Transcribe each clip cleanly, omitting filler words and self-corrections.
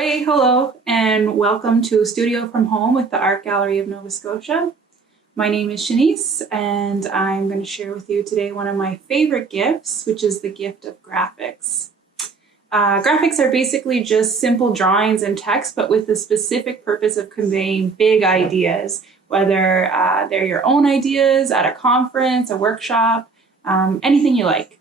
Hey, hello, and welcome to Studio from Home with the Art Gallery of Nova Scotia. My name is Shanice, and I'm going to share with you today one of my favorite gifts, which is the gift of graphics. Graphics are basically just simple drawings and text, but with the specific purpose of conveying big ideas, whether they're your own ideas at a conference, a workshop, anything you like.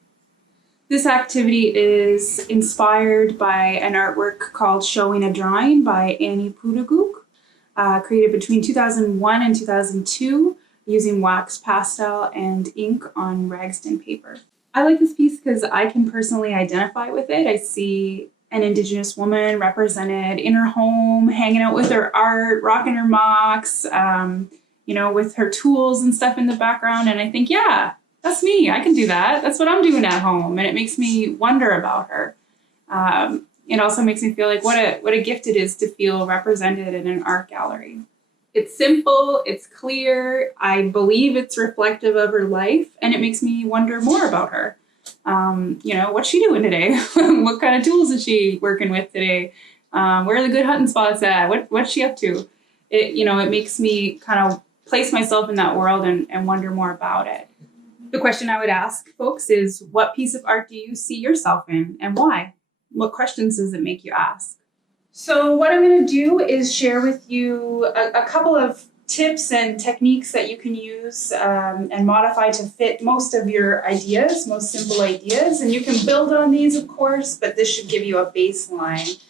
This activity is inspired by an artwork called Showing a Drawing by Annie Pudaguk, created between 2001 and 2002 using wax pastel and ink on Ragston paper. I like this piece because I can personally identify with it. I see an Indigenous woman represented in her home, hanging out with her art, rocking her mocks, with her tools and stuff in the background. And I think, yeah, that's me. I can do that. That's what I'm doing at home. And it makes me wonder about her. It also makes me feel like what a gift it is to feel represented in an art gallery. It's simple, it's clear, I believe it's reflective of her life, and it makes me wonder more about her. What's she doing today? What kind of tools is she working with today? Where are the good hunting spots at? What's she up to? It makes me kind of place myself in that world and wonder more about it. The question I would ask folks is, what piece of art do you see yourself in and why? What questions does it make you ask? So what I'm going to do is share with you a couple of tips and techniques that you can use and modify to fit most of your ideas, most simple ideas. And you can build on these, of course, but this should give you a baseline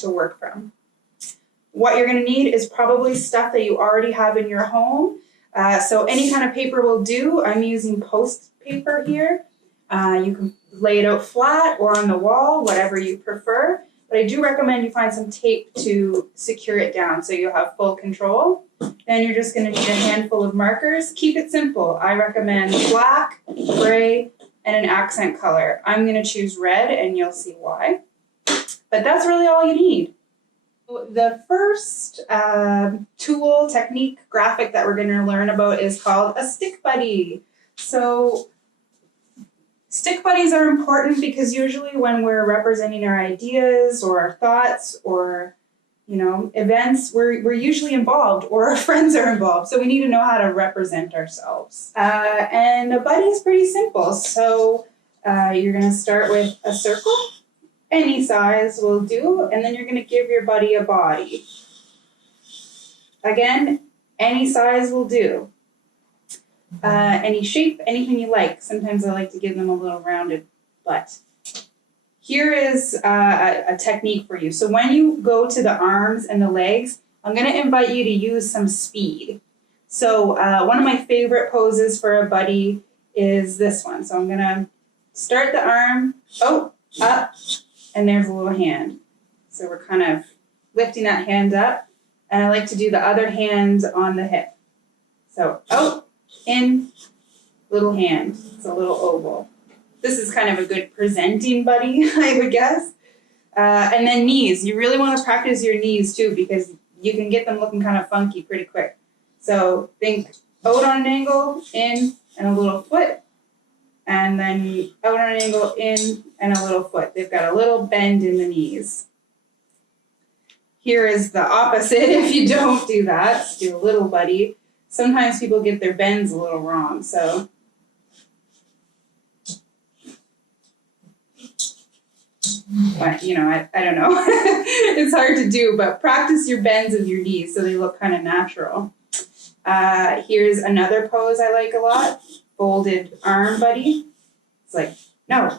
to work from. What you're going to need is probably stuff that you already have in your home. So any kind of paper will do. I'm using post paper here. You can lay it out flat or on the wall, whatever you prefer. But I do recommend you find some tape to secure it down so you'll have full control. Then you're just going to need a handful of markers. Keep it simple. I recommend black, gray, and an accent color. I'm going to choose red, and you'll see why. But that's really all you need. The first tool, technique, graphic that we're going to learn about is called a stick buddy. So stick buddies are important because usually when we're representing our ideas or our thoughts or events, we're usually involved or our friends are involved. So we need to know how to represent ourselves. And a buddy is pretty simple. So you're going to start with a circle. Any size will do, and then you're going to give your buddy a body. Again, any size will do. Any shape, anything you like. Sometimes I like to give them a little rounded butt. Here is a technique for you. So when you go to the arms and the legs, I'm going to invite you to use some speed. So one of my favorite poses for a buddy is this one. So I'm going to start the arm, up, and there's a little hand. So we're kind of lifting that hand up, and I like to do the other hand on the hip. So out, in, little hand. It's a little oval. This is kind of a good presenting buddy, I would guess. And then knees. You really want to practice your knees too, because you can get them looking kind of funky pretty quick. So think out on an angle, in, and a little foot. And then out on an angle, in, and a little foot. They've got a little bend in the knees. Here is the opposite if you don't do that. Do a little buddy. Sometimes people get their bends a little wrong, so. But, I don't know. It's hard to do, but practice your bends of your knees so they look kind of natural. Here's another pose I like a lot. Folded arm buddy. It's like, no.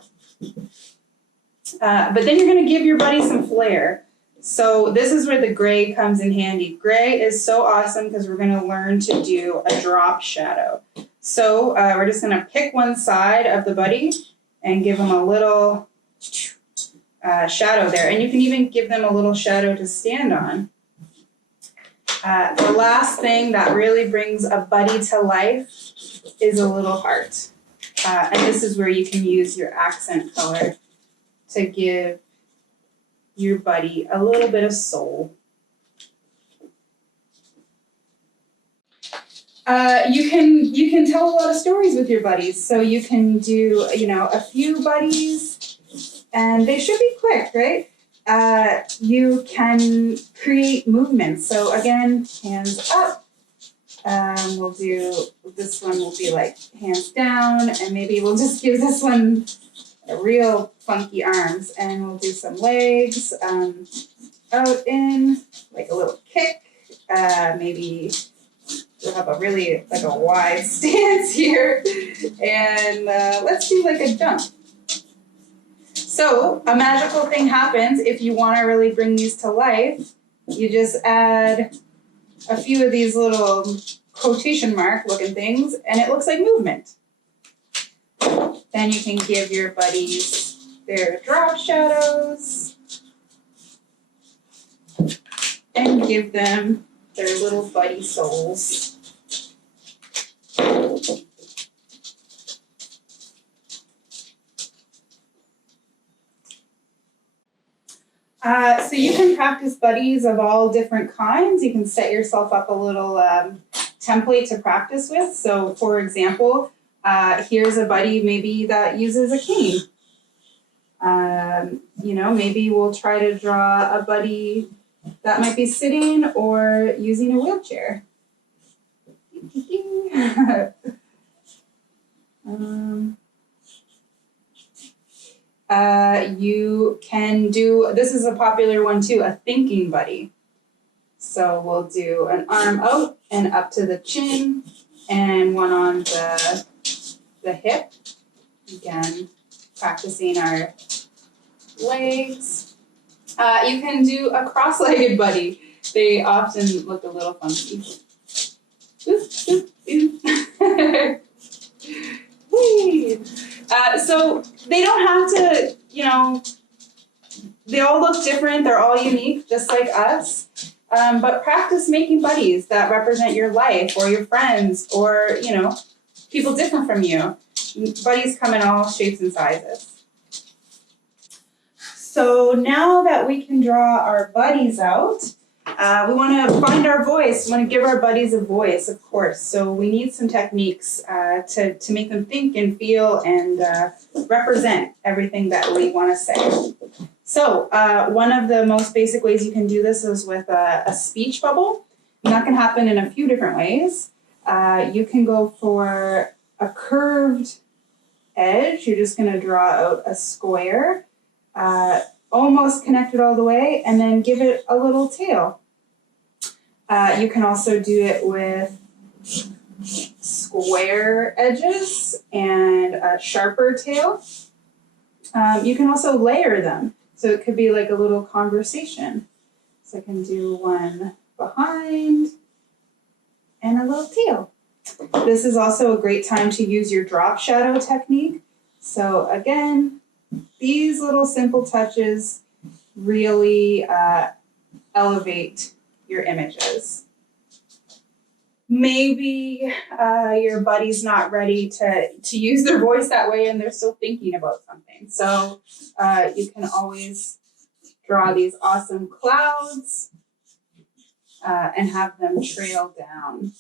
But then you're going to give your buddy some flair. So this is where the gray comes in handy. Gray is so awesome because we're going to learn to do a drop shadow. So we're just going to pick one side of the buddy and give them a little shadow there. And you can even give them a little shadow to stand on. The last thing that really brings a buddy to life is a little heart. And this is where you can use your accent color to give your buddy a little bit of soul. You can tell a lot of stories with your buddies. So you can do, a few buddies, and they should be quick, right? you can create movements. So again, hands up. We'll do, this one will be like hands down, and maybe we'll just give this one a real funky arms, and we'll do some legs, out, in, like a little kick. Maybe we'll have a really, like a wide stance here. And let's do like a jump. So a magical thing happens if you want to really bring these to life. You just add a few of these little quotation mark looking things, and it looks like movement. Then you can give your buddies their drop shadows and give them their little buddy souls. So you can practice buddies of all different kinds. You can set yourself up a little template to practice with. So for example, here's a buddy maybe that uses a cane. Maybe we'll try to draw a buddy that might be sitting or using a wheelchair. You can do, this is a popular one too, a thinking buddy. So we'll do an arm out and up to the chin, and one on the hip. Again, practicing our legs. You can do a cross-legged buddy. They often look a little funky. So they don't have to, they all look different. They're all unique, just like us. But practice making buddies that represent your life or your friends or, people different from you. Buddies come in all shapes and sizes. So now that we can draw our buddies out, we want to find our voice. We want to give our buddies a voice, of course. So we need some techniques to make them think and feel and represent everything that we want to say. So one of the most basic ways you can do this is with a speech bubble. And that can happen in a few different ways. You can go for a curved edge. You're just going to draw out a square, almost connected all the way, and then give it a little tail. You can also do it with square edges and a sharper tail. You can also layer them. So it could be like a little conversation. So I can do one behind and a little tail. This is also a great time to use your drop shadow technique. So again, these little simple touches really elevate your images. Maybe your buddy's not ready to use their voice that way and they're still thinking about something. So you can always draw these awesome clouds and have them trail down.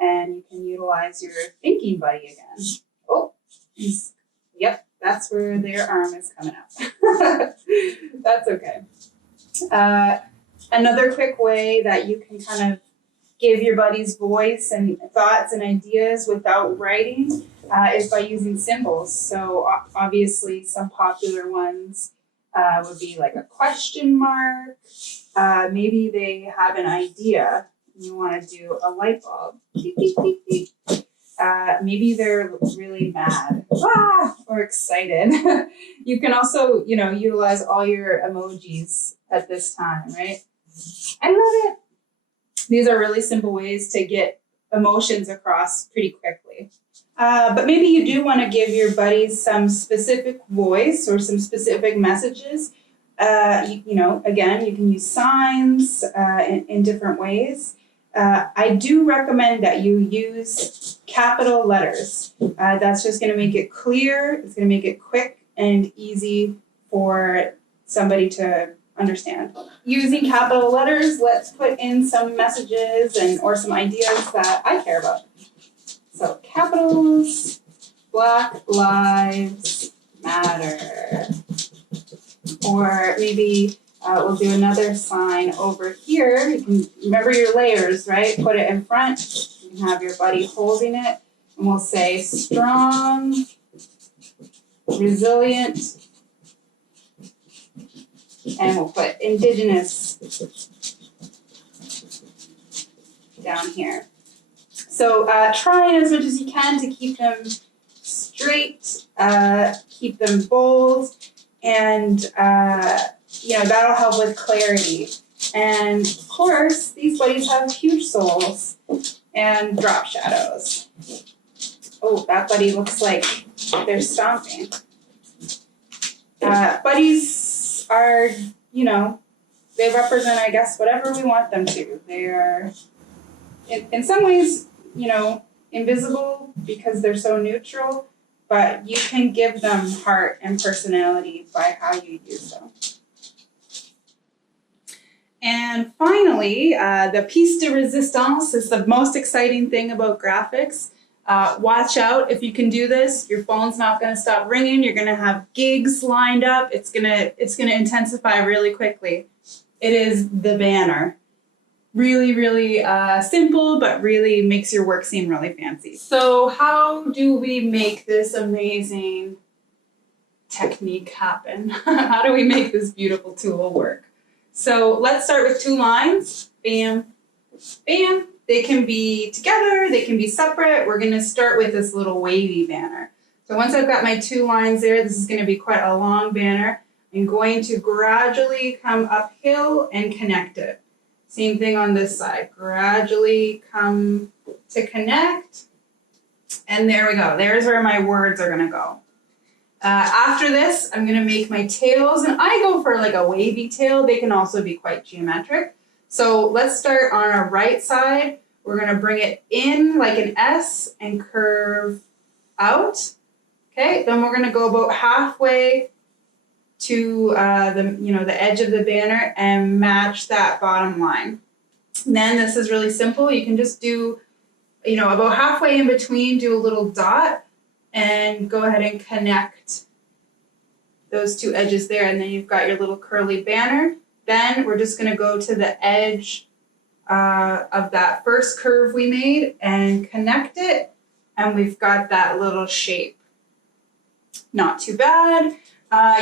And you can utilize your thinking buddy again. Oh, yep, that's where their arm is coming up. That's okay. Another quick way that you can kind of give your buddy's voice and thoughts and ideas without writing is by using symbols. So obviously some popular ones would be like a question mark. Maybe they have an idea and you want to do a light bulb. Beep, beep, beep, beep. Maybe they're really mad or excited. You can also, utilize all your emojis at this time, right? I love it. These are really simple ways to get emotions across pretty quickly. But maybe you do want to give your buddies some specific voice or some specific messages. Again, you can use signs in different ways. I do recommend that you use capital letters. That's just going to make it clear. It's going to make it quick and easy for somebody to understand. Using capital letters, let's put in some messages or some ideas that I care about. So capitals, Black Lives Matter. Or maybe We'll do another sign over here. You can remember your layers, right? Put it in front. You can have your buddy holding it. And we'll say strong, resilient, and we'll put indigenous down here. So try as much as you can to keep them straight, keep them bold, and that'll help with clarity. And of course, these buddies have huge souls and drop shadows. Oh, that buddy looks like they're stomping. Buddies are, they represent, I guess, whatever we want them to. They are, in some ways, invisible because they're so neutral, but you can give them heart and personality by how you use them. And finally, the piece de resistance is the most exciting thing about graphics. Watch out if you can do this. Your phone's not going to stop ringing. You're going to have gigs lined up. It's going to intensify really quickly. It is the banner. Really, really simple, but really makes your work seem really fancy. So how do we make this amazing technique happen? How do we make this beautiful tool work? So let's start with 2 lines. Bam, bam. They can be together, they can be separate. We're going to start with this little wavy banner. So once I've got my 2 lines there, this is going to be quite a long banner. I'm going to gradually come uphill and connect it. Same thing on this side. Gradually come to connect. And there we go. There's where my words are going to go. After this, I'm going to make my tails. And I go for like a wavy tail. They can also be quite geometric. So let's start on our right side. We're going to bring it in like an S and curve out. Okay, then we're going to go about halfway to the edge of the banner and match that bottom line. And then this is really simple. You can just do, about halfway in between, do a little dot and go ahead and connect those 2 edges there. And then you've got your little curly banner. Then we're just going to go to the edge of that first curve we made and connect it. And we've got that little shape. Not too bad.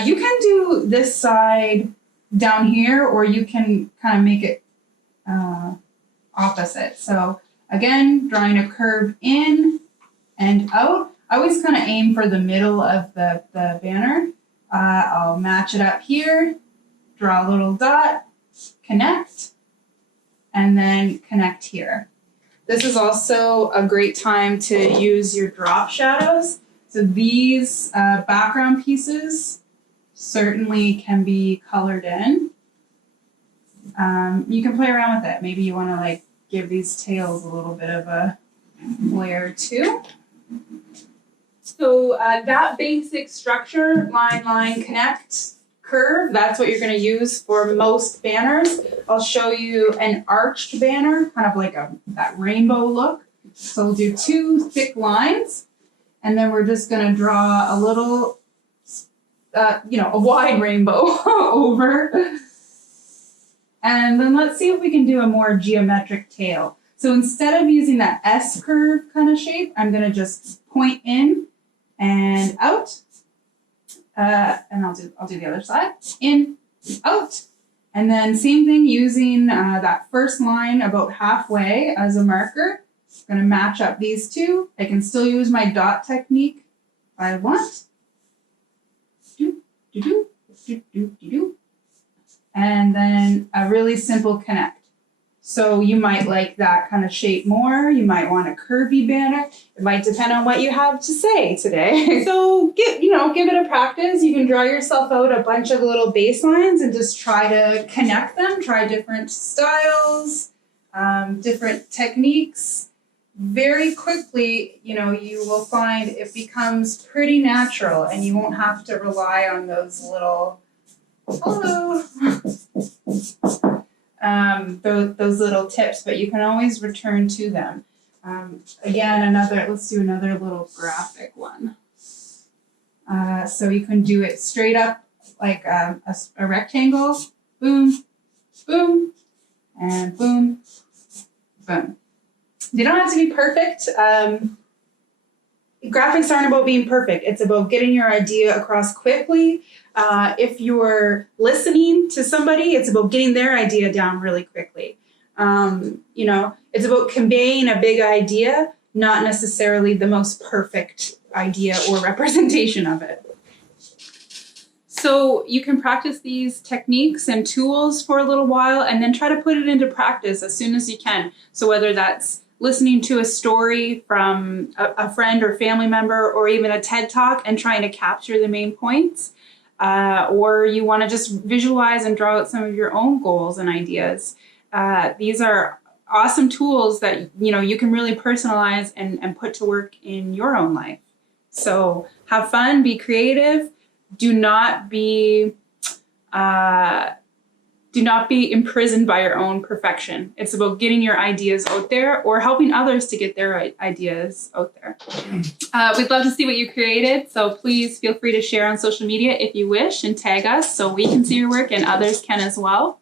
You can do this side down here, or you can kind of make it opposite. So again, drawing a curve in and out. I always kind of aim for the middle of the banner. I'll match it up here, draw a little dot, connect, and then connect here. This is also a great time to use your drop shadows. So these background pieces certainly can be colored in. You can play around with it. Maybe you want to give these tails a little bit of a layer too. So that basic structure, line, line, connect, curve, that's what you're going to use for most banners. I'll show you an arched banner, kind of like that rainbow look. So we'll do 2 thick lines, and then we're just going to draw a little, a wide rainbow over. And then let's see if we can do a more geometric tail. So instead of using that S curve kind of shape, I'm going to just point in and out. And I'll do the other side. In, out. And then same thing, using that first line about halfway as a marker. I'm going to match up these 2. I can still use my dot technique if I want. Do, do, do, do, do, do, do. And then a really simple connect. So you might like that kind of shape more. You might want a curvy banner. It might depend on what you have to say today. So give it a practice. You can draw yourself out a bunch of little baselines and just try to connect them. Try different styles, different techniques. Very quickly, you will find it becomes pretty natural, and you won't have to rely on those little, those little tips, but you can always return to them. Again, let's do another little graphic one. So you can do it straight up like a rectangle, boom, boom, and boom, boom. They don't have to be perfect. Graphics aren't about being perfect. It's about getting your idea across quickly. If you're listening to somebody, it's about getting their idea down really quickly. It's about conveying a big idea, not necessarily the most perfect idea or representation of it. So you can practice these techniques and tools for a little while and then try to put it into practice as soon as you can. So whether that's listening to a story from a friend or family member, or even a TED Talk and trying to capture the main points, or you want to just visualize and draw out some of your own goals and ideas. These are awesome tools that you can really personalize and put to work in your own life. So have fun, be creative. Do not be imprisoned by your own perfection. It's about getting your ideas out there or helping others to get their ideas out there. We'd love to see what you created, so please feel free to share on social media if you wish and tag us so we can see your work and others can as well.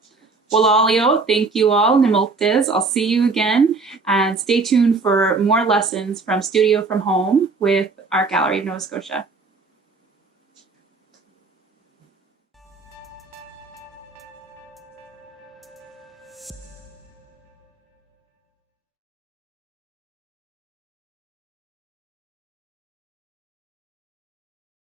Walalio, thank you all. Nimultiz, I'll see you again, and stay tuned for more lessons from Studio from Home with Art Gallery of Nova Scotia.